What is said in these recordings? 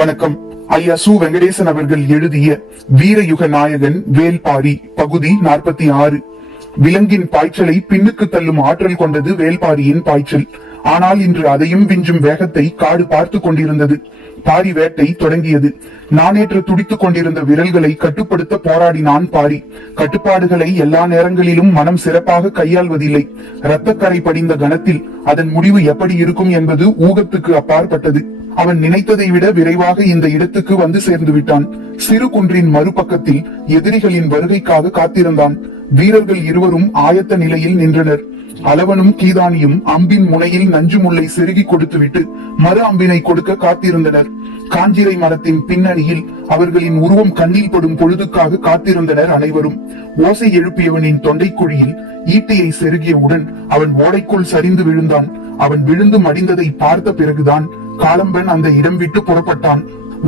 வணக்கம். ஐயா சு வெங்கடேசன் அவர்கள் எழுதிய வீரயுக நாயகன் வேல்பாரி பகுதி 46. விலங்கின் பாய்ச்சலை பின்னுக்கு தள்ளும் ஆற்றல் கொண்டது வேல்பாரியின் பாய்ச்சல். ஆனால் இன்று அதையும் விஞ்சும் வேகத்தை காடு பார்த்து கொண்டிருந்தது. பாரி வேட்டை தொடங்கியது. நானேற்று துடித்துக் கொண்டிருந்த விரல்களை கட்டுப்படுத்த போராடினான் பாரி. கட்டுப்பாடுகளை எல்லா நேரங்களிலும் மனம் சிறப்பாக கையாள்வதில்லை. இரத்தக்கரை படிந்த கணத்தில் அதன் முடிவு எப்படி இருக்கும் என்பது ஊகத்துக்கு அப்பாற்பட்டது. அவன் நினைத்ததை விட விரைவாக இந்த இடத்துக்கு வந்து சேர்ந்து விட்டான். சிறு குன்றின் மறுபக்கத்தில் எதிரிகளின் வருகைக்காக காத்திருந்தான். வீரர்கள் இருவரும் ஆயத்த நிலையில் நின்றனர். அளவனும் கீதானியும் அம்பின் முனையில் நஞ்சு முல்லை செருகி கொடுத்துவிட்டு மறு அம்பினை கொடுக்க காத்திருந்தனர். காஞ்சிரை மரத்தின் பின்னணியில் அவர்களின் உருவம் கண்ணில் படும் பொழுதுக்காக காத்திருந்தனர் அனைவரும். ஓசை எழுப்பியவனின் தொண்டைக்குழியில் ஈட்டியை செருகியவுடன் அவன் ஓடைக்குள் சரிந்து விழுந்தான். அவன் விழுந்து மடிந்ததை பார்த்த பிறகுதான் காலம்பன் அந்த இடம் விட்டு புறப்பட்டான்.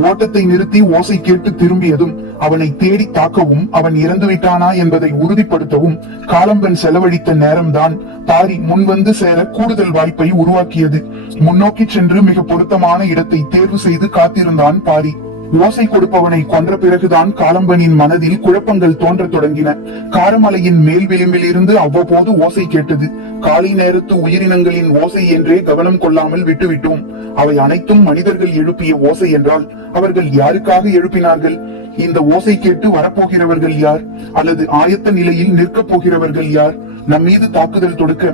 ஓட்டத்தை நிறுத்தி ஓசை கேட்டு திரும்பியதும் அவனை தேடி தாக்கவும் அவன் இறந்து விட்டானா என்பதை உறுதிப்படுத்தவும் காலம்பன் செலவழித்த நேரம்தான் பாரி முன்வந்து சேர கூடுதல் வாய்ப்பை உருவாக்கியது. முன்னோக்கி சென்று மிக பொருத்தமான இடத்தை தேர்வு செய்து காத்திருந்தான் பாரி. ஓசை கொடுப்பவனை கொன்ற பிறகுதான் காலம்பனின் மனதில் குழப்பங்கள் தோன்ற தொடங்கின. காரமலையின் மேல் விளிம்பில் இருந்து அவ்வப்போது ஓசை கேட்டது. காலை நேரத்து உயிரினங்களின் ஓசை என்றே கவனம் கொள்ளாமல் விட்டுவிட்டோம். அவை அனைத்தும் மனிதர்கள் எழுப்பிய ஓசை என்றால் அவர்கள் யாருக்காக எழுப்பினார்கள்? இந்த ஓசை கேட்டு வரப்போகிறவர்கள் யார்? அல்லது ஆயத்த நிலையில் நிற்கப் போகிறவர்கள் யார்? நம் மீது தாக்குதல் தொடுக்க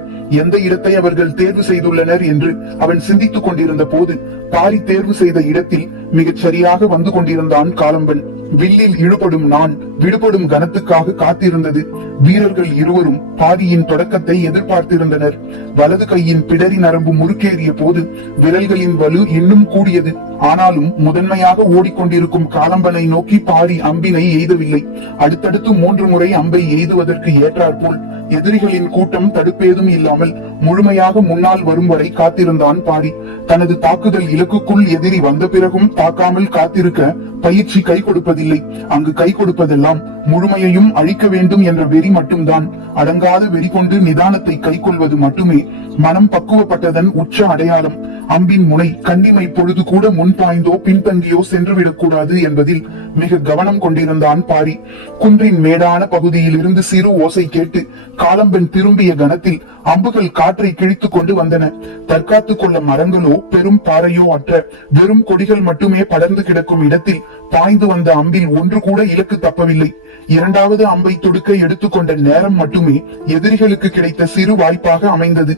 எந்த இடத்தை அவர்கள் தேர்வு செய்துள்ளனர் என்று அவன் சிந்தித்துக் கொண்டிருந்த போது பாரி தேர்வு செய்த இடத்தில் மிகச் சரியாக வந்து கொண்டிருந்தான் காலம்பன். வில்லில் இழுபடும் நான் விடுபடும் கனத்துக்காக காத்திருந்தது. வீரர்கள் இருவரும் பாரியின் தொடக்கத்தை எதிர்பார்த்திருந்தனர். வலது கையின் பிடரி நரம்பு முறுக்கேறிய போது விரல்களின் வலு இன்னும் கூடியது. ஆனாலும் முதன்மையாக ஓடிக்கொண்டிருக்கும் காலம்பனை நோக்கி பாரி அம்பினை எய்தவில்லை. அடுத்தடுத்து 3 முறை அம்பை எய்துவதற்கு ஏற்றாற்போல் எதிரிகளின் கூட்டம் தடுப்பேதும் இல்லாமல் முழுமையாக முன்னால் வரும் வரை காத்திருந்தான் பாரி. தனது தாக்குதல் இலக்குக்குள் எதிரி வந்த பிறகும் தாக்காமல் காத்திருக்க பயிற்சி கை கொடுப்பதில்லை. அங்கு கை கொடுப்பதெல்லாம் முழுமையையும் அழிக்க வேண்டும் என்ற வெறி மட்டும்தான். அடங்காத வெறி கொண்டு நிதானத்தை கை கொள்வது மட்டுமே மனம் பக்குவப்பட்டதன் உச்ச அடையாளம். அம்பின் முனை கண்ணிமை பொழுது கூட முன் பாய்ந்தோ பின்தங்கியோ சென்றுவிடக் கூடாது என்பதில் மிக கவனம் கொண்டிருந்தான் பாரி. குன்றின் மேடான பகுதியில் இருந்து சிறு ஓசை கேட்டு காலம்பன் திரும்பிய கணத்தில் அம்புகள் காற்றை கிழித்துக் கொண்டு வந்தன. தற்காத்துக் கொள்ள மரங்களோ பெரும் பாறையோ அற்ற வெறும் கொடிகள் மட்டுமே படர்ந்து கிடக்கும் இடத்தில் பாய்ந்து வந்த அம்பில் ஒன்று கூட இலக்கு தப்பவில்லை. இரண்டாவது அம்பை தொடுக்க எடுத்துக்கொண்ட நேரம் மட்டுமே எதிரிகளுக்கு கிடைத்த சிறு வாய்ப்பாக அமைந்தது.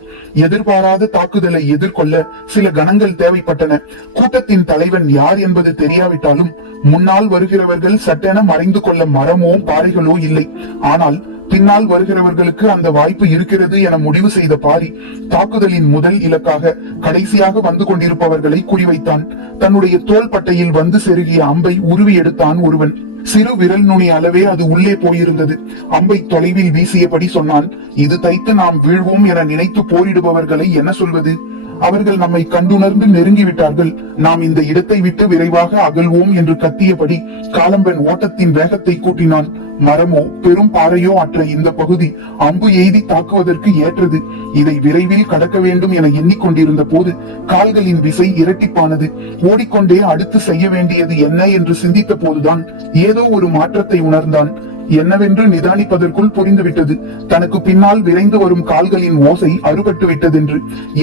எதிர்பாராத தாக்குதலை எதிர்கொள்ள சில கணங்கள் தேவைப்பட்டன. கூட்டத்தின் தலைவன் யார் என்பது தெரியாவிட்டாலும் முன்னால் வருகிறவர்கள் சட்டென மறைந்து கொள்ள மரமோ பாறைகளோ இல்லை. ஆனால் பின்னால் வருகிறவர்களுக்கு அந்த வாய்ப்பு இருக்கிறது என முடிவு செய்த பாரி தாக்குதலின் முதல் இலக்காக கடைசியாக வந்து கொண்டிருப்பவர்களை குறிவைத்தான். தன்னுடைய தோள்பட்டையில் வந்து செருகிய அம்பை உருவி எடுத்தான் ஒருவன். சிறு விரல் நுனி அளவே அது உள்ளே போயிருந்தது. அம்பை தொலைவில் வீசியபடி சொன்னான், இது தைத்து நாம் வீழ்வோம் என நினைத்து போரிடுபவர்களை என்ன சொல்வது? அவர்கள் நம்மை கண்டுணர்ந்து நெருங்கிவிட்டார்கள். நாம் இந்த இடத்தை விட்டு விரைவாக அகழ்வோம் என்று கத்தியபடி காலம்பன் ஓட்டத்தின் வேகத்தை கூட்டினான். மரமோ பெரும் பாறையோ அற்ற இந்த பகுதி அம்பு எய்தி தாக்குவதற்கு ஏற்றது. இதை விரைவில் கடக்க வேண்டும் என எண்ணிக்கொண்டிருந்த போது கால்களின் விசை இரட்டிப்பானது. ஓடிக்கொண்டே அடுத்து செய்ய வேண்டியது என்ன என்று சிந்தித்த போதுதான் ஏதோ ஒரு மாற்றத்தை உணர்ந்தான். என்னவென்று நிதானிப்பதற்குள் புரிந்துவிட்டது. தனக்கு பின்னால் விரைந்து வரும் கால்களின் ஓசை அறுபட்டு விட்டதென்று.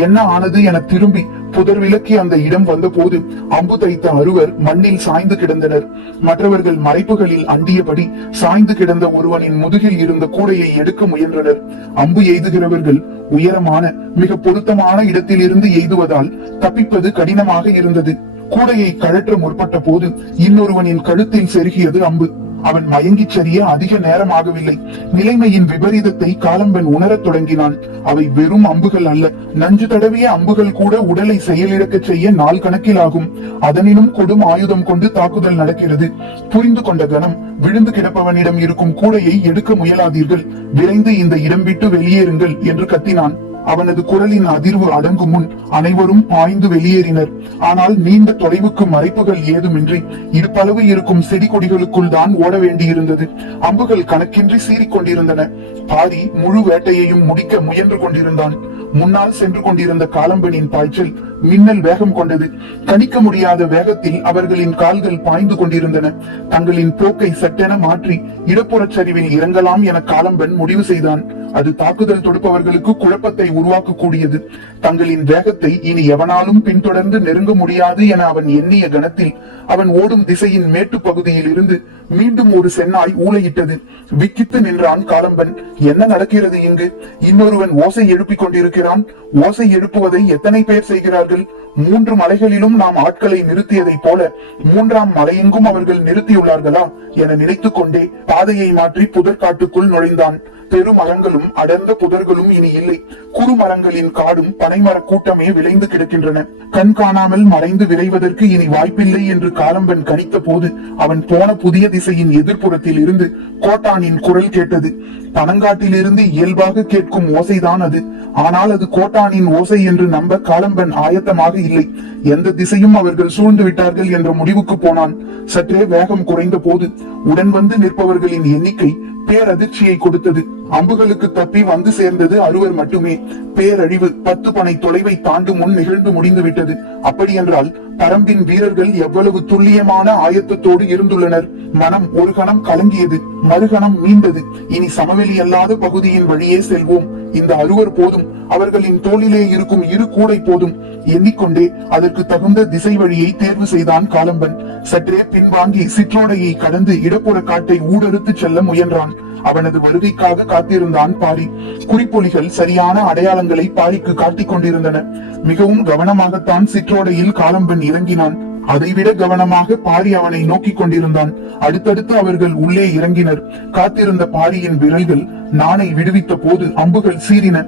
என்ன ஆனது என திரும்பி புதர் விலக்கி அந்த இடம் வந்த போது அம்பு தைத்த அறுவர் மண்ணில் சாய்ந்து கிடந்தனர். மற்றவர்கள் மறைப்புகளில் அண்டியபடி சாய்ந்து கிடந்த ஒருவனின் முதுகில் இருந்த கூடையை எடுக்க முயன்றனர். அம்பு எய்துகிறவர்கள் உயரமான மிக பொருத்தமான இடத்தில் இருந்து எய்துவதால் தப்பிப்பது கடினமாக இருந்தது. கூடையை கழற்ற முற்பட்ட போது இன்னொருவனின் கழுத்தில் செருகியது அம்பு. அவன் மயங்கிச் சரிய அதிக நேரம் ஆகவில்லை. நிலைமையின் விபரீதத்தை காலம்பன் உணரத் தொடங்கினான். அவை வெறும் அம்புகள் அல்ல. நஞ்சு தடவிய அம்புகள் கூட உடலை செயலிழக்க செய்ய நாள் கணக்கில் ஆகும். அதனினும் கொடும் ஆயுதம் கொண்டு தாக்குதல் நடக்கிறது. புரிந்து கொண்ட கணம் விழுந்து கிடப்பவனிடம் இருக்கும் கூடையை எடுக்க முயலாதீர்கள், விரைந்து இந்த இடம் விட்டு வெளியேறுங்கள் என்று கத்தினான். அவனது குரலின் அதிர்வு அடங்கும் முன் அனைவரும் பாய்ந்து வெளியேறினர். ஆனால் நீண்ட தொலைவுக்கு மறைப்புகள் ஏதுமின்றி இடுப்பளவு இருக்கும் செடி கொடிகளுக்குள் தான் ஓட வேண்டியிருந்தது. அம்புகள் கணக்கின்றி சீறிக்கொண்டிருந்தன. பாரி முழு வேட்டையையும் முடிக்க முயன்று கொண்டிருந்தான். முன்னால் சென்று கொண்டிருந்த காலம்பனின் பாய்ச்சல் மின்னல் வேகம் கொண்டது. கணிக்க முடியாத வேகத்தில் அவர்களின் கால்கள் பாய்ந்து கொண்டிருந்தன. தங்களின் போக்கை சட்டென மாற்றி இடப்புறச் சரிவில் இறங்கலாம் என காலம்பன் முடிவு செய்தான். அது தாக்குதல் தொடுப்பவர்களுக்கு குழப்பத்தை உருவாக்கக்கூடியது. தங்களின் வேகத்தை இனி எவனாலும் பின்தொடர்ந்து நெருங்க முடியாது என அவன் எண்ணிய கணத்தில் அவன் ஓடும் திசையின் மேட்டு பகுதியில் இருந்து மீண்டும் ஒரு சென்னாய் ஊளையிட்டது. விக்கித்து நின்றான் காலம்பன். என்ன நடக்கிறது இங்கு? இன்னொருவன் ஓசை எழுப்பிக் கொண்டிருக்கிறான். ஓசை எழுப்புவதை எத்தனை பேர் செய்கிறார்கள்? 3 மலைகளிலும் நாம் ஆட்களை நிறுத்தியதைப் போல 3ஆம் மலையெங்கும் அவர்கள் நிறுத்தியுள்ளார்களா என நினைத்துக் கொண்டே பாதையை மாற்றி புதற்காட்டுக்குள் நுழைந்தான். பெருமரங்களும் அடர்ந்த புதர்களும் இனி இல்லை. குறுமரங்களின் காடும் பனைமர கூட்டமே விளைந்து கிடக்கின்றன. கண் காணாமல் மறைந்து விரைவதற்கு இனி வாய்ப்பில்லை என்று காலம்பன் கணித்த போது அவன் போன புதிய திசையின் எதிர்ப்புறத்தில் இருந்து கோட்டானின் குரல் கேட்டது. பனங்காட்டிலிருந்து இயல்பாக கேட்கும் ஓசைதான் அது. ஆனால் அது கோட்டானின் ஓசை என்று நம்ப காலம்பன் ஆயத்தமாக இல்லை. எந்த திசையும் அவர்கள் சூழ்ந்து விட்டார்கள் என்ற முடிவுக்கு போனான். சற்றே வேகம் குறைந்த போது உடன் வந்து நிற்பவர்களின் எண்ணிக்கை பேரதிர்ச்சியை கொடுத்தது. அம்புகளுக்கு தப்பி வந்து சேர்ந்தது 6 மட்டுமே. பேரழிவு 10 பனை தொலைவை தாண்டும் முன் நிகழ்ந்து முடிந்து விட்டது. அப்படியென்றால் பரம்பின் வீரர்கள் எவ்வளவு துல்லியமான ஆயத்தத்தோடு இருந்துள்ளனர். மனம் ஒரு கணம் கலங்கியது, மறுகணம் மீண்டது. இனி சமவெளி அல்லாத பகுதியின் வழியே செல்வோம். இந்த 6 போதும், அவர்களின் தோளிலே இருக்கும் 2 கூடை போதும் எண்ணிக்கொண்டே அதற்கு தகுந்த திசை வழியை தேர்வு செய்தான் காலம்பன். சற்றே பின்வாங்கி சிற்றோடையை கடந்து இடப்புற காட்டை ஊடறுத்து செல்ல முயன்றான். அவனது வருகைக்காக காத்திருந்தான் பாரி. குறிப்பொலிகள் சரியான அடையாளங்களை பாரிக்கு காட்டிக் கொண்டிருந்தன. மிகவும் கவனமாகத்தான் சிற்றோடையில் காலம்பன் இறங்கினான். அதைவிட கவனமாக பாரி அவனை நோக்கிக் கொண்டிருந்தான். அடுத்தடுத்து அவர்கள் உள்ளே இறங்கினர். காத்திருந்த பாரியின் விரல்கள் நாணை விடுவித்த போது அம்புகள் சீறின.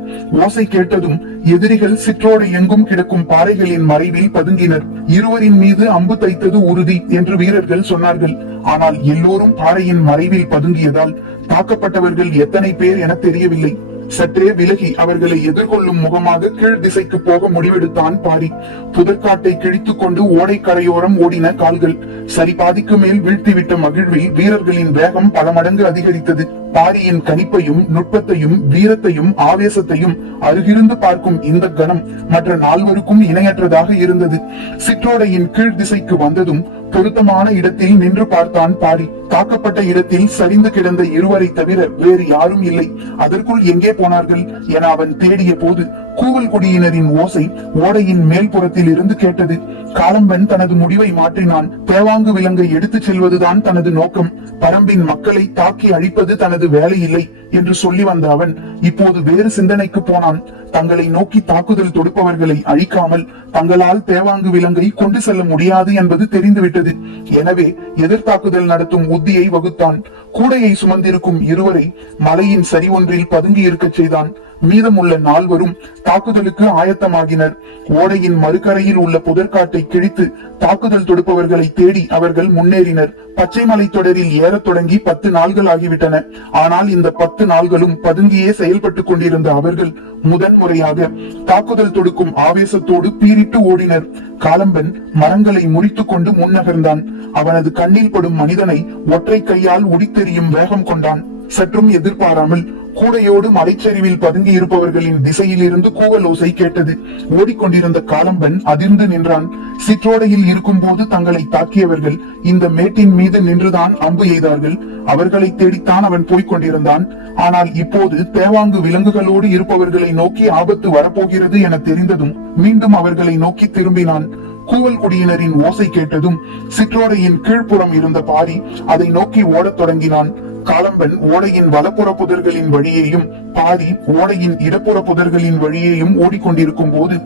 ஓசை கேட்டதும் எதிரிகள் சிற்றோடு எங்கும் கிடக்கும் பாறைகளின் மறைவில் பதுங்கினர். இருவரின் மீது அம்பு தைத்தது உறுதி என்று வீரர்கள் சொன்னார்கள். ஆனால் எல்லோரும் பாறையின் மறைவில் பதுங்கியதால் தாக்கப்பட்டவர்கள் எத்தனை பேர் என தெரியவில்லை. சற்றே விலகி அவர்களை எதிர்கொள்ளும் முகமாக கீழ் திசைக்கு போக முடிவெடுத்தான் பாரி. புதற்காட்டை கிழித்துக் கொண்டு ஓடை கரையோரம் ஓடின கால்கள். சரி பாதிக்கு மேல் வீழ்த்திவிட்ட மகிழ்வில் வீரர்களின் வேகம் பல மடங்கு அதிகரித்தது. பாரியின் கணிப்பையும் நுட்பத்தையும் வீரத்தையும் ஆவேசத்தையும் அருகிருந்து பார்க்கும் இந்த கணம் மற்ற 4 இணையற்றதாக இருந்தது. சிற்றோடையின் கீழ் திசைக்கு வந்ததும் பொருத்தமான இடத்தில் நின்று பார்த்தான் பாரி. தாக்கப்பட்ட இடத்தில் சரிந்து கிடந்த இருவரை தவிர வேறு யாரும் இல்லை. அதற்குள் எங்கே போனார்கள் என அவன் தேடிய போது கூவல் குடியினரின் ஓசை ஓடையின் மேல் புறத்தில் இருந்து கேட்டது. காலம்பன் தனது முடிவை மாற்றினான். தேவாங்கு விலங்கை எடுத்துச் செல்வதுதான் தனது நோக்கம். பரம்பின் மக்களை தாக்கி அழிப்பது தனது வேலை இல்லை என்று சொல்லி வந்த அவன் இப்போது வேறு சிந்தனைக்கு போனான். தங்களை நோக்கி தாக்குதல் தொடுப்பவர்களை அழிக்காமல் தங்களால் தேவாங்கு விலங்கை கொண்டு செல்ல முடியாது என்பது தெரிந்துவிட்டது. எனவே எதிர்த்தாக்குதல் நடத்தும் உத்தியை வகுத்தான். கூடையை சுமந்திருக்கும் இருவரை மலையின் சரி ஒன்றில் பதுங்கி இருக்கச் செய்தான். மீதமுள்ள 4 தாக்குதலுக்கு ஆயத்தமாகினர். ஓடையின் மறுகரையில் உள்ள புதற்காட்டை கிழித்து தாக்குதல் தொடுப்பவர்களை தேடி அவர்கள் முன்னேறினர். பச்சை மலை தொடரில் ஏறத் தொடங்கி 10 நாள்கள் ஆகிவிட்டன. ஆனால் இந்த 10 நாள்களும் பதுங்கியே செயல்பட்டுக் கொண்டிருந்த அவர்கள் முதன்முறையாக தாக்குதல் தொடுக்கும் ஆவேசத்தோடு பீரிட்டு ஓடினர். காலம்பன் மரங்களை முறித்துக் கொண்டு முன்னகர்ந்தான். அவனது கண்ணில் படும் மனிதனை ஒற்றை கையால் ஒடித்தெறியும் வேகம் கொண்டான். சற்றும் எதிர்பாராமல் கூடையோடு மலைச்சரிவில் பதுங்கி இருப்பவர்களின் திசையில் இருந்து கூவல் ஓசை கேட்டது. ஓடிக்கொண்டிருந்த காலம்பன் அதிர்ந்து நின்றான். சிற்றோடையில் இருக்கும் போது தங்களை தாக்கியவர்கள் இந்த மேட்டின் மீது நின்றுதான் அம்பு எய்தார்கள். அவர்களை தேடித்தான் அவன் போய்க் கொண்டிருந்தான். ஆனால் இப்போது தேவாங்கு விலங்குகளோடு இருப்பவர்களை நோக்கி ஆபத்து வரப்போகிறது என தெரிந்ததும் மீண்டும் அவர்களை நோக்கி திரும்பினான். கூவல் குடியினரின் ஓசை கேட்டதும் சிற்றோடையின் கீழ்ப்புறம் இருந்த பாரி அதை நோக்கி ஓடத் தொடங்கினான். காலம்பன் ஓடையின் வலப்புற புதர்களின் வழியேயும் பாரி ஓடையின் இடப்புற புதர்களின் வழியேயும் ஓடிக்கொண்டிருக்கும் போது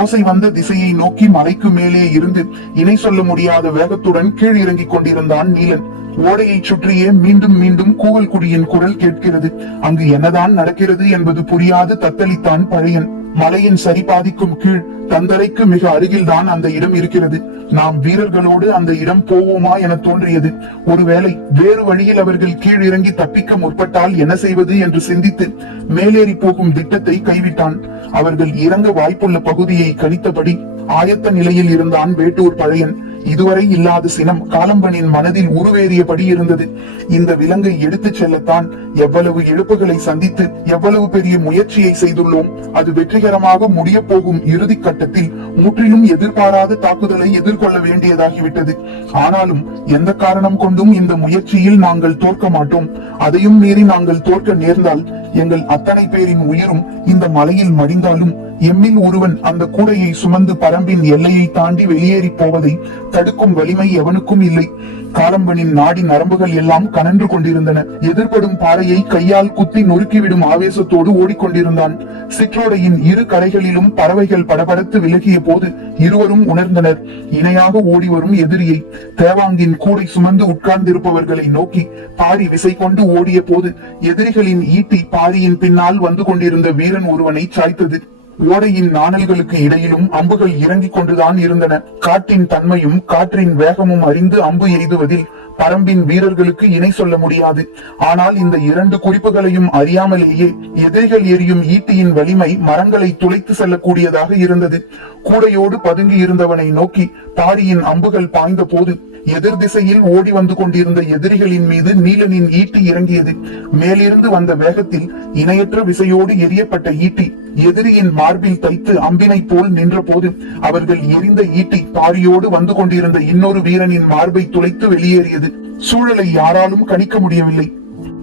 ஓசை வந்த திசையை நோக்கி மலைக்கு மேலே இருந்து இணை சொல்ல முடியாத வேகத்துடன் கீழ் இறங்கிக் கொண்டிருந்தான் நீலன். ஓடையை சுற்றியே மீண்டும் மீண்டும் கூவல் குடியின் குரல் கேட்கிறது. அங்கு என்னதான் நடக்கிறது என்பது புரியாது தத்தளித்தான் பழையன். மலையின் சரிபாதிக்கும் கீழ் தந்தரைக்கு மிக அருகில்தான் அந்த இடம் இருக்கிறது. நாம் வீரர்களோடு அந்த இடம் போவோமா என தோன்றியது. ஒருவேளை வேறு வழியில் அவர்கள் கீழ் இறங்கி தப்பிக்க முற்பட்டால் என்ன செய்வது என்று சிந்தித்து மேலேறி போகும் திட்டத்தை கைவிட்டான். அவர்கள் இறங்க வாய்ப்புள்ள பகுதியை கணித்தபடி ஆயத்த நிலையில் இருந்தான் வேட்டூர் பழையன். இதுவரை இல்லாத சினம் காலம்பனின் மனதில் உருவேறியபடி இருந்தது. இந்த விலங்கை எடுத்துச் செல்லத்தான் எவ்வளவு இழப்புகளை சந்தித்து எவ்வளவு பெரிய முயற்சியை செய்துள்ளோம். அது வெற்றிகரமாக முடிய போகும் இறுதி கட்டத்தில் முற்றிலும் எதிர்பாராத தாக்குதலை எதிர்கொள்ள வேண்டியதாகிவிட்டது. ஆனாலும் எந்த காரணம் கொண்டும் இந்த முயற்சியில் நாங்கள் தோற்க மாட்டோம். அதையும் மீறி நாங்கள் தோற்க நேர்ந்தால் எங்கள் அத்தனை பேரின் உயிரும் இந்த மலையில் மடிந்தாலும் எம்மில் ஒருவன் அந்த கூடையை சுமந்து பரம்பின் எல்லையை தாண்டி வெளியேறி போவதை தடுக்கும் வலிமை எவனுக்கும் இல்லை. காலம்பனின் நாடி நரம்புகள் எல்லாம் கனன்று கொண்டிருந்தன. எதிர்படும் பாறையை கையால் குத்தி நொறுக்கிவிடும் ஆவேசத்தோடு ஓடிக்கொண்டிருந்தான். சிற்றோடையின் இரு கரைகளிலும் பறவைகள் படபடத்து விலகிய போது இருவரும் உணர்ந்தனர். இணையாக ஓடி வரும் எதிரியை. தேவாங்கின் கூடை சுமந்து உட்கார்ந்திருப்பவர்களை நோக்கி பாரி விசை கொண்டு ஓடிய போது எதிரிகளின் ஈட்டி பாரியின் பின்னால் வந்து கொண்டிருந்த வீரன் ஒருவனை சாய்த்தது. ஓடையின் நாணல்களுக்கு இடையிலும் அம்புகள் இறங்கிக் கொண்டுதான் இருந்தன. காட்டின் தன்மையும் காற்றின் வேகமும் அறிந்து அம்பு எய்துவதில் பரம்பின் வீரர்களுக்கு இணை சொல்ல முடியாது. ஆனால் இந்த இரண்டு குறிப்புகளையும் அறியாமலேயே எதிரிகள் எரியும் ஈட்டியின் வலிமை மரங்களை துளைத்து செல்லக்கூடியதாக இருந்தது. கூடையோடு பதுங்கி இருந்தவனை நோக்கி பாரியின் அம்புகள் பாய்ந்த போது எதிர் திசையில் ஓடி வந்து கொண்டிருந்த எதிரிகளின் மீது நீலனின் ஈட்டி இறங்கியது. மேலிருந்து வந்த வேகத்தில் இணையற்ற விசையோடு எரியப்பட்ட ஈட்டி எதிரியின் மார்பில் தைத்து அம்பினை போல் நின்ற போது அவர்கள் எரிந்த ஈட்டி பாரியோடு வந்து கொண்டிருந்த இன்னொரு வீரனின் மார்பை துளைத்து வெளியேறியது. சூழலை யாராலும் கணிக்க முடியவில்லை.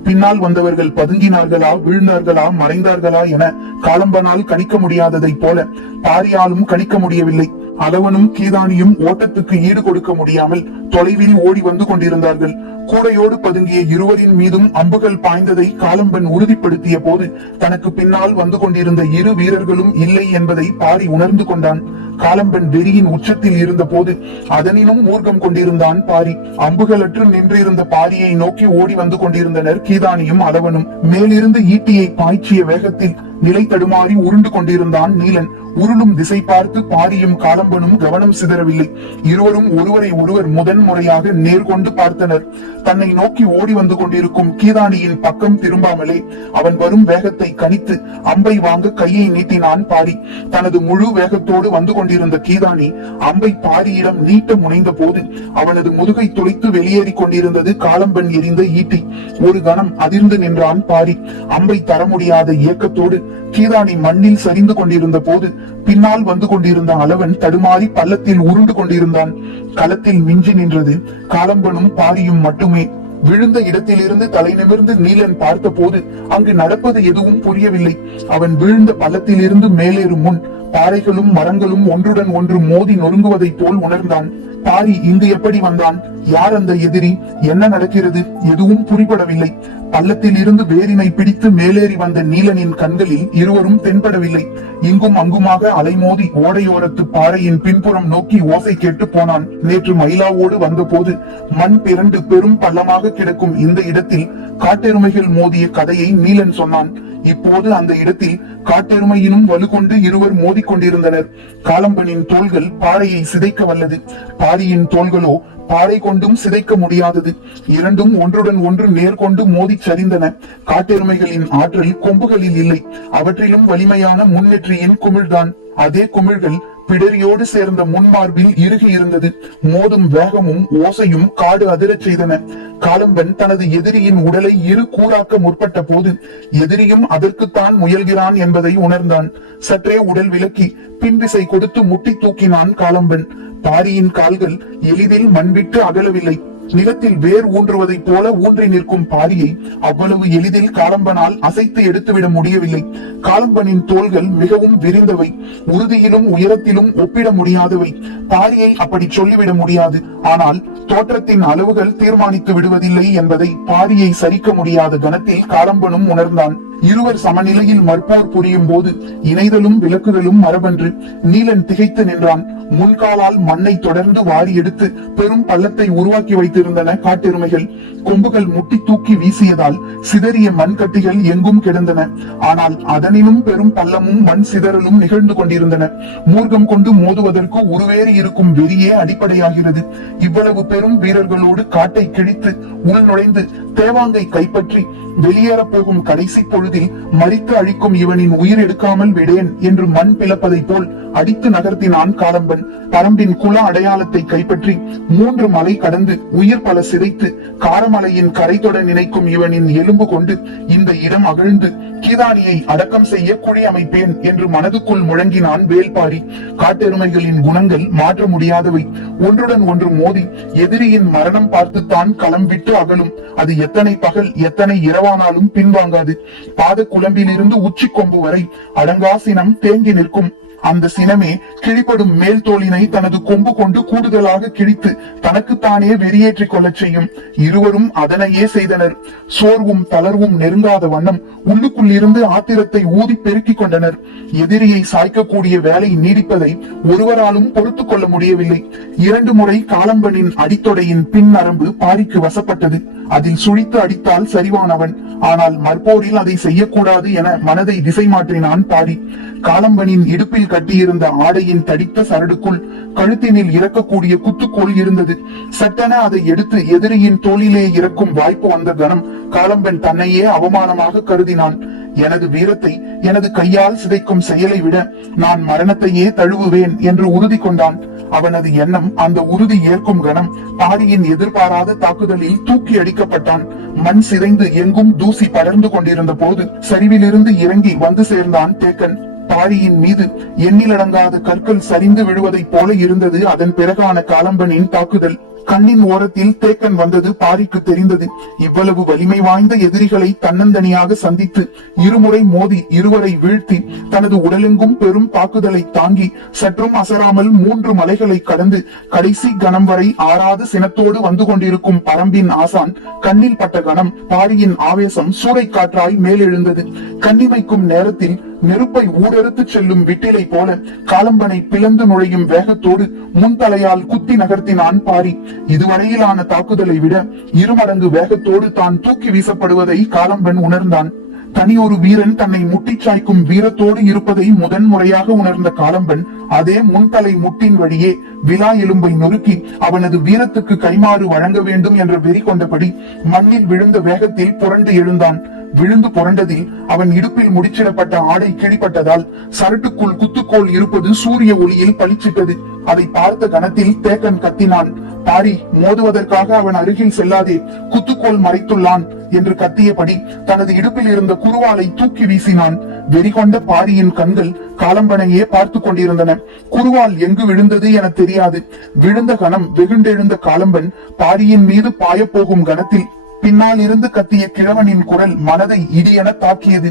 பின்னால் வந்தவர்கள் பதுங்கினார்களா, வீழ்ந்தார்களா, மறைந்தார்களா என காலம்பனால் கணிக்க முடியாததை போல பாரியாலும் கணிக்க முடியவில்லை. அளவனும் கீதானியும் ஓட்டத்துக்கு ஈடு கொடுக்க முடியாமல் தொலைவில் ஓடி வந்து கொண்டிருந்தார்கள். கூடையோடு பதுங்கிய இருவரின் மீதும் அம்புகள் பாய்ந்ததை காலம்பன் உறுதிப்படுத்திய போது தனக்கு பின்னால் வந்து கொண்டிருந்த இரு வீரர்களும் இல்லை என்பதை பாரி உணர்ந்து கொண்டான். காலம்பன் வெறியின் உச்சத்தில் இருந்த போது அதனினும் மூர்க்கம் கொண்டிருந்தான் பாரி. அம்புகளற்று நின்றிருந்த பாரியை நோக்கி ஓடி வந்து கொண்டிருந்தனர் கீதானியும் அளவனும். மேலிருந்து ஈட்டியை பாய்ச்சிய வேகத்தில் நிலை தடுமாறி உருண்டு கொண்டிருந்தான் நீலன். உருளும் திசை பார்த்து பாரியும் காலம்பனும் கவனம் சிதறவில்லை. இருவரும் ஒருவரை ஒருவர் முதன் முறையாக நேர்கொண்டு பார்த்தனர். தன்னை நோக்கி ஓடி வந்து கொண்டிருக்கும் கீதானியின் பக்கம் திரும்பாமலே அவன் வரும் வேகத்தை கணித்து அம்பை வாங்க கையை நீட்டினான் பாரி. தனது முழு வேகத்தோடு வந்து கொண்டிருந்த கீதானி அம்பை பாரியிடம் நீட்ட முனைந்த போது அவனது முதுகை துளைத்து வெளியேறி கொண்டிருந்தது காலம்பன் எரிந்த ஈட்டி. ஒரு கணம் அதிர்ந்து நின்றான் பாரி. அம்பை தர முடியாத இயக்கத்தோடு கீதானி மண்ணில் சரிந்து கொண்டிருந்த போது பின்னால் வந்து கொண்டிருந்த அளவன் தடுமாறி பள்ளத்தில் உருண்டு கொண்டிருந்தான். களத்தில் மிஞ்சி நின்றது காலம்பனும் பாரியும் மட்டுமே. விழுந்த இடத்திலிருந்து தலை நிமிர்ந்து நீலன் பார்த்த போது அங்கு நடப்பது எதுவும் புரியவில்லை. அவன் விழுந்த பள்ளத்திலிருந்து மேலேறும் முன் பாறைகளும் மரங்களும் ஒன்றுடன் ஒன்று மோதி நொறுங்குவதை போல் உணர்ந்தான். பாரி இங்கு எப்படி வந்தான்? யார் அந்த எதிரி? என்ன நடக்கிறது? எதுவும் புரிபடவில்லை. பள்ளத்தில் இருந்து வேரினை பிடித்து மேலேறி வந்த நீலனின் கண்களில் இருவரும் தென்படவில்லை. இங்கும் அங்குமாக அலைமோதி ஓடையோரத்து பாறையின் பின்புறம் நோக்கி ஓசை கேட்டு போனான். நேற்று மயிலாவோடு வந்த போது மண் பிறண்டு பெரும் பள்ளமாக கிடக்கும் இந்த இடத்தில் காட்டெருமைகள் மோதிய கதையை நீலன் சொன்னான். இப்போது அந்த இடத்தில் காட்டெருமையினும் வலுகொண்டு இருவர் மோதிக்கொண்டிருந்தனர். காலம்பனின் தோள்கள் பாறையை சிதைக்க வல்லது. பாரியின் தோள்களோ பாறை கொண்டும் சிதைக்க முடியாதது. இரண்டும் ஒன்றுடன் ஒன்று நேர்கொண்டு மோதி சரிந்தன. காட்டெருமைகளின் ஆற்றல் கொம்புகளில் இல்லை. அவற்றிலும் வலிமையான முன்னெற்றியின் குமிழ்தான். அதே குமிழ்கள் பிடரியோடு சேர்ந்த முன்மார்பில் இறுகி இருந்தது. மோதும் வேகமும் ஓசையும் காடு அதிரச் செய்தன. காலம்பன் தனது எதிரியின் உடலை இரு கூறாக்க முற்பட்ட போது எதிரியும் அதற்குத்தான் முயல்கிறான் என்பதை உணர்ந்தான். சற்றே உடல் விலக்கி பின்விசை கொடுத்து முட்டி தூக்கினான் காலம்பன். பாரியின் கால்கள் எளிதில் மண்விட்டு அகலவில்லை. நிலத்தில் வேர் ஊன்றுவதைப் போல ஊன்றி நிற்கும் பாரியை அவ்வளவு எளிதில் காலம்பனால் அசைத்து எடுத்துவிட முடியவில்லை. காலம்பனின் தோள்கள் மிகவும் விரிந்தவை, உறுதியிலும் உயரத்திலும் ஒப்பிட முடியாதவை. பாரியை அப்படி சொல்லிவிட முடியாது. ஆனால் தோற்றத்தின் அளவுகள் தீர்மானித்து விடுவதில்லை என்பதை பாரியை சரிக்க முடியாத கணத்தில் காலம்பனும் உணர்ந்தான். இருவர் சமநிலையில் மற்போர் புரியும் போது இணைதலும் விலக்குதலும் மரபன்று. நீலன் திகைத்து நின்றான். முன்காலால் மண்ணை தொடர்ந்து வாரி எடுத்து பெரும் பள்ளத்தை உருவாக்கி வைத்திருந்தன காட்டெருமைகள். கொம்புகள் முட்டி தூக்கி வீசியதால் சிதறிய மண் கட்டிகள் எங்கும் கிடந்தன. ஆனால் அதனினும் பெரும் பள்ளமும் மண் சிதறலும் நிகழ்ந்து கொண்டிருந்தன. மூர்க்கம் கொண்டு மோதுவதற்கு உருவேறி இருக்கும் வெறியே அடிப்படையாகிறது. இவ்வளவு பெரும் வீரர்களோடு காட்டை கிழித்து உள் நுழைந்து தேவாங்கை கைப்பற்றி வெளியேற போகும் கடைசி பொழுதில் மறித்து அழிக்கும் இவனின் உயிர் எடுக்காமல் விடேன் என்று மண் பிளப்பதை போல் அடித்து நகர்த்தினான் காலம்பன். காலம்பன் பரம்பின் குல அடையாளத்தை கைப்பற்றி 3 மலை கடந்து உயிர் பல சிதைத்து காரமலையின் கரை தொட நினைக்கும் இவனின் எலும்பு கொண்டு இந்த இடம் அகழ்ந்து கீதானியை அடக்கம் செய்ய குழி அமைப்பேன் என்று மனதுக்குள் முழங்கினான் வேல்பாரி. காட்டெருமைகளின் குணங்கள் மாற்ற முடியாதவை. ஒன்றுடன் ஒன்று மோதி எதிரியின் மரணம் பார்த்துத்தான் களம் விட்டு அகலும். அது எத்தனை பகல் எத்தனை இரவானாலும் பின்வாங்காது. பாத குழம்பிலிருந்து உச்சி கொம்பு வரை அடங்கா சினம் தேங்கி நிற்கும். அந்த சினமே கிழிப்படும் மேல் தோலினை தனது கொம்பு கொண்டு கூடுதலாக கிழித்து தனக்குத்தானே வெறியேற்றிக் கொள்ளச் செய்யும். இருவரும் அதனையே செய்தனர். சோர்வும் தளர்வும் நெருங்காத வண்ணம் உள்ளுக்குள் இருந்து ஆத்திரத்தை ஊதி பெருக்கிக் கொண்டனர். எதிரியை சாய்க்கக்கூடிய வேலை நீடிப்பதை ஒருவராலும் பொறுத்துக் கொள்ள முடியவில்லை. 2 முறை காலம்பனின் அடித்தொடையின் பின் நரம்பு பாரிக்கு வசப்பட்டது. அதில் சுழித்து அடித்தால் சரிவானவன். ஆனால் மற்போரில் அதை செய்யக்கூடாது என மனதை திசை மாற்றினான் பாரி. காலம்பனின் இடுப்பில் கட்டியிருந்த ஆடையின் தடித்த சரடுக்குள் கழுத்தினில் இறக்கக்கூடிய குத்துக்கோள் இருந்தது. சட்டென அதை எடுத்து எதிரியின் தோளிலே இறக்கும் வாய்ப்பு வந்த கணம் காலம்பன் தன்னையே அவமானமாக கருதினான். எனது வீரத்தை எனது கையால் சிதைக்கும் செயலை விட நான் மரணத்தையே தழுவுவேன் என்று உறுதி கொண்டான். அவனது எண்ணம் அந்த உறுதி ஏற்கும் கணம் பாரியின் எதிர்பாராத தாக்குதலில் தூக்கி அடிக்கப்பட்டான். மண் சிதைந்து எங்கும் தூசி படர்ந்து கொண்டிருந்த போது சரிவிலிருந்து இறங்கி வந்து சேர்ந்தான் தேக்கன். பாரியின் மீது எண்ணிலடங்காத கற்கள் சரிந்து விழுவதைப் போல இருந்தது அதன் பிறகான காலம்பனின் தாக்குதல். கண்ணின் ஓரத்தில் தேக்கன் வந்தது பாரிக்கு தெரிந்தது. இவ்வளவு வலிமை வாய்ந்த எதிரிகளை தன்னந்தனியாக சந்தித்து இருமுறை மோதி இருவரை வீழ்த்தி தனது உடலெங்கும் பெரும் தாக்குதலை தாங்கி சற்றும் அசராமல் 3 மலைகளை கடந்து கடைசி கணம் வரை ஆறாத சினத்தோடு வந்து கொண்டிருக்கும் பரம்பின் ஆசான் கண்ணில் பட்ட கணம் பாரியின் ஆவேசம் சூறை காற்றாய் மேலெழுந்தது. கண்ணிமைக்கும் நேரத்தில் நெருப்பை ஊடறுத்து செல்லும் விட்டிலை போல காலம்பனை பிளந்து நுழையும் வேகத்தோடு முன்தலையால் குத்தி நகர்த்தினான் பாரி. இதுவரையிலான தாக்குதலை விட 2 மடங்கு வேகத்தோடு தான் தூக்கி வீசப்படுவதை காலம்பன் உணர்ந்தான். தனியொரு வீரன் தன்னை முட்டி சாய்க்கும் வீரத்தோடு இருப்பதை முதன் முறையாக உணர்ந்த காலம்பன் அதே முன்தலை முட்டின் வழியே விலா எலும்பை நொறுக்கி அவனது வீரத்துக்கு கைமாறு வழங்க வேண்டும் என்ற வெறி கொண்டபடி மண்ணில் விழுந்த வேகத்தில் புரண்டு எழுந்தான். விழுந்து புரண்டதில் அவன் இடுப்பில் முடிச்சிடப்பட்ட ஆடை கிழிப்பட்டதால் சரட்டுக்குள் குத்துக்கோள் இருப்பது சூரிய ஒளியில் பளிச்சிட்டது. அதை பார்த்த கணத்தில் தேக்கன் கத்தினான். பாரி, மோதுவதற்காக அவன் அருகில் செல்லாதே, குத்துக்கோள் மறைத்துள்ளான் என்று கத்தியபடி தனது இடுப்பில் இருந்த குருவாலை தூக்கி வீசினான். வெறிகொண்ட பாரியின் கண்கள் காலம்பனையே பார்த்து கொண்டிருந்தன. குருவால் எங்கு விழுந்தது என தெரியாது. விழுந்த கணம் வெகுண்டெழுந்த காலம்பன் பாரியின் மீது பாயப்போகும் கணத்தில் பின்னால் இருந்து கத்திய கிழவனின் குரல் மனதை இடியென தாக்கியது.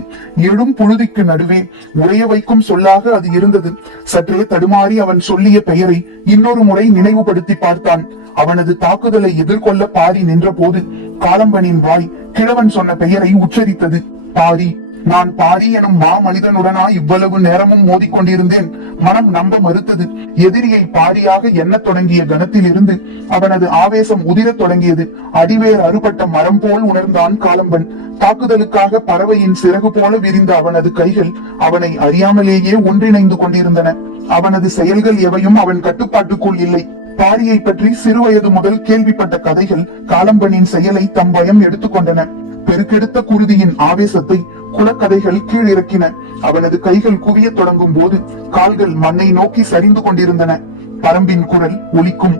எழும் புழுதிக்கு நடுவே உரைய வைக்கும் சொல்லாக அது இருந்தது. சற்றே தடுமாறி அவன் சொல்லிய பெயரை இன்னொரு முறை நினைவுபடுத்தி பார்த்தான். அவனது தாக்குதலை எதிர்கொள்ள பாரி நின்ற போது காலம்பனின் வாய் கிழவன் சொன்ன பெயரை உச்சரித்தது. பாரி. நான் பாரி எனும் மா மனிதனுடனா இவ்வளவு நேரமும் மோதிக்கொண்டிருந்தேன். மனம் நம்ப மறுத்தது. எதிரியை பாரியாக எண்ணத் தொடங்கிய கணத்தில் இருந்து அவனது ஆவேசம் உதிரத் தொடங்கியது. அடிவேர் அறுபட்ட மரம் போல் உணர்ந்தான் காலம்பன். தாக்குதலுக்காக பறவையின் சிறகு போல விரிந்த அவனது கைகள் அவனை அறியாமலேயே ஒன்றிணைந்து கொண்டிருந்தன. அவனது செயல்கள் எவையும் அவன் கட்டுப்பாட்டுக்குள் இல்லை. பாரியை பற்றி சிறுவயது முதல் கேள்விப்பட்ட கதைகள் காலம்பனின் செயலை தம் பயம் எடுத்துக்கொண்டன. பெருக்கெடுத்த குருதியின் ஆவேசத்தை குலக்கதைகள் கீழிறக்கின. அவனது கைகள் குவிய தொடங்கும் போது கால்கள் மண்ணை நோக்கி சரிந்து கொண்டிருந்தன. பரம்பின் குரல் ஒலிக்கும்.